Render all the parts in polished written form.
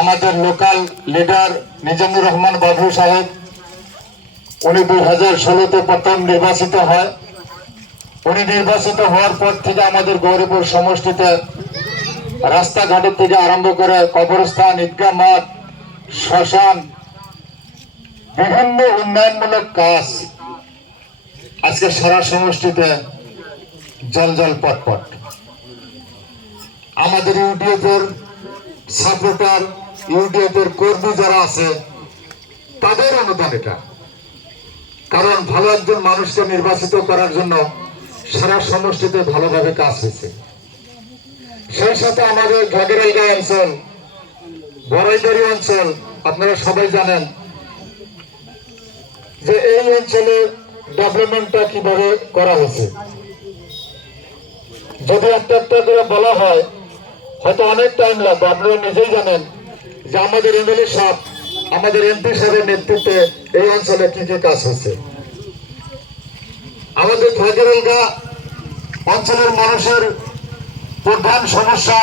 আমাদের local leader Mizanur Rahman বাবু সাহেব, উনি 2016-তে প্রথম নির্বাচিত হয়। উনি নির্বাচিত হওয়ার পর থেকে আমাদের গৌরীপুর সমষ্টিতে রাস্তাঘাটের থেকে আরম্ভ করে কবরস্থান, ঈদগাহ মাঠ, শ্মশান, বিভিন্ন উন্নয়নমূলক কাজ আজকে সারা সমষ্টিতে জল পটপট। আমাদের ইউডিএফের সাপোর্টার, ইউডিএফের কর্মী যারা আছে তাদের অনুদান এটা। কারণ ভালো একজন মানুষকে নির্বাচিত করার জন্য সারা সমষ্টিতে ভালোভাবে কাজ হয়েছে। সেই সাথে আমাদের ঘাগেরাইগাঁ অঞ্চল, বড়াইবাড়ি অঞ্চল, আপনারা সবাই জানেন যে এই অঞ্চলে ডেভেলপমেন্টটা কিভাবে করা হয়েছে। যদি একটা করে বলা হয় হয়তো অনেক টাইম লাগবে। আপনারা নিজেই জানেন যে আমাদের এমএলএ সাহেব, আমাদের এমপি সাহেবের নেতৃত্বে এই অঞ্চলে কি কি কাজ হচ্ছে। আমাদের ঘাগেরাইগাঁ অঞ্চলের মানুষের প্রধান সমস্যা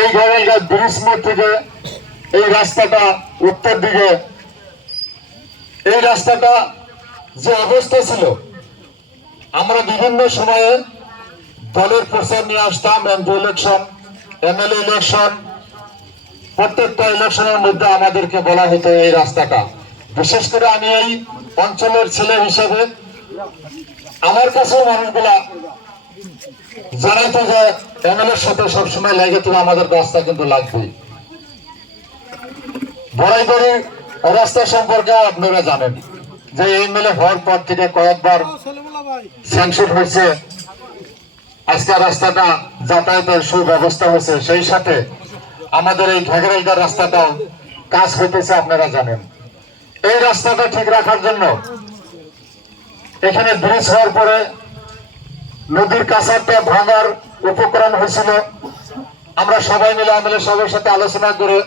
এই ঘাগেরাইগাঁ ব্রিজ মোড় থেকে এই রাস্তাটা উত্তর দিকে, এই রাস্তাটা যে অবস্থা ছিল, আমরা বিভিন্ন সময়ে দলের প্রচার নিয়ে আসতাম। এমপি ইলেকশন, এমএলএ ইলেকশন, প্রত্যেকটা ইলেকশনের মধ্যে আমাদেরকে বলা হতো এই রাস্তাটা। বিশেষ করে আমি এই অঞ্চলের ছেলে হিসেবে আমার কাছে মানুষগুলা জানাইতো যে এমএলএর সাথে সবসময় লাগে, তুমি আমাদের রাস্তা কিন্তু লাগবেই। বড়াইবাড়ি রাস্তা সম্পর্কে আপনারা জানেন যে এমএলএ হওয়ার পর থেকে কয়েকবার স্যাংশন হয়েছে। আজকে রাস্তাটা যাতায়াতের সুব্যবস্থা হয়েছে। সেই সাথে আমাদের এই ঘাগেরাইগাঁ রাস্তাটাও কাজ হইতেছে, আপনারা জানেন। এই রাস্তাটা ঠিক রাখার জন্য এখানে ব্রিজ হওয়ার পরে নদীর কাছারটা ভাঙার উপক্রম হয়েছিল। আমরা সবাই মিলে এমএলএ সবার সাথে আলোচনা করে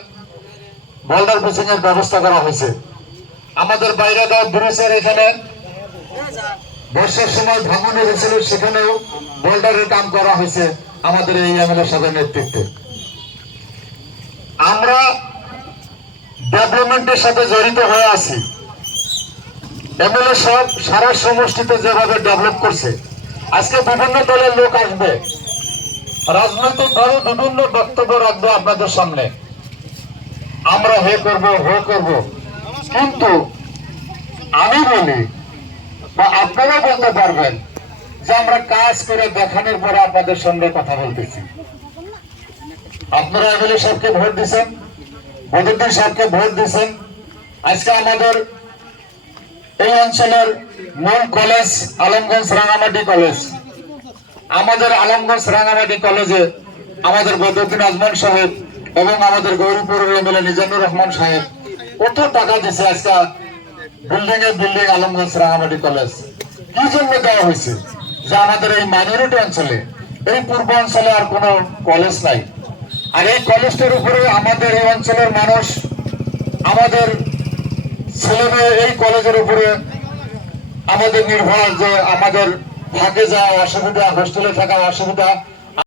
বোল্ডার পিচিং এর ব্যবস্থা করা হয়েছে। আমাদের বাইরেগাঁও ব্রিজের এখানে বর্ষার সময় ভাঙন হয়েছিল, সেখানেও বোল্ডারের কাম করা হয়েছে আমাদের এই এমএলএ সাহেবের নেতৃত্বে। আমরা ডেভেলপমেন্টের সাথে জড়িত হয়ে আছি। এমএলএ সব সারা সমষ্টিতে যেভাবে ডেভেলপ করছে, আজকে বিভিন্ন দলের লোক আসবে, রাজনৈতিক ভাবে বিভিন্ন বক্তব্য রাখবে আপনাদের সামনে। আমরা হে করব, কিন্তু আমি বলি বা আপনারা বলতে পারবেন যে আমরা কাজ করে দেখানোর পরে আপনাদের সঙ্গে কথা বলতেছি। আপনারা এমএলএ সাহেবকে ভোট দিচ্ছেন, বদরুদ্দিন সাহেবকে ভোট দিচ্ছেন। আজকে আমাদের এই অঞ্চলের মূল কলেজ আলমগঞ্জ রাঙামাটি কলেজ। আমাদের আলমগঞ্জ রাঙামাটি কলেজে আমাদের বদরুদ্দিন আজমান সাহেব এবং আমাদের গৌরীপুর এমএলএ মিজানুর রহমান সাহেব কত টাকা দিচ্ছে আজকে বিল্ডিং আলমগঞ্জ রাঙামাটি কলেজ। কি জন্য দেওয়া হয়েছে? যে আমাদের এই মাইনরিটি অঞ্চলে, এই পূর্ব অঞ্চলে আর কোনো কলেজ নাই। আর এই কলেজটার উপরে আমাদের এই অঞ্চলের মানুষ, আমাদের ছেলে মেয়ে এই কলেজের উপরে আমাদের নির্ভর, যে আমাদের থাকে যাওয়া অসুবিধা, হোস্টেলে থাকা অসুবিধা,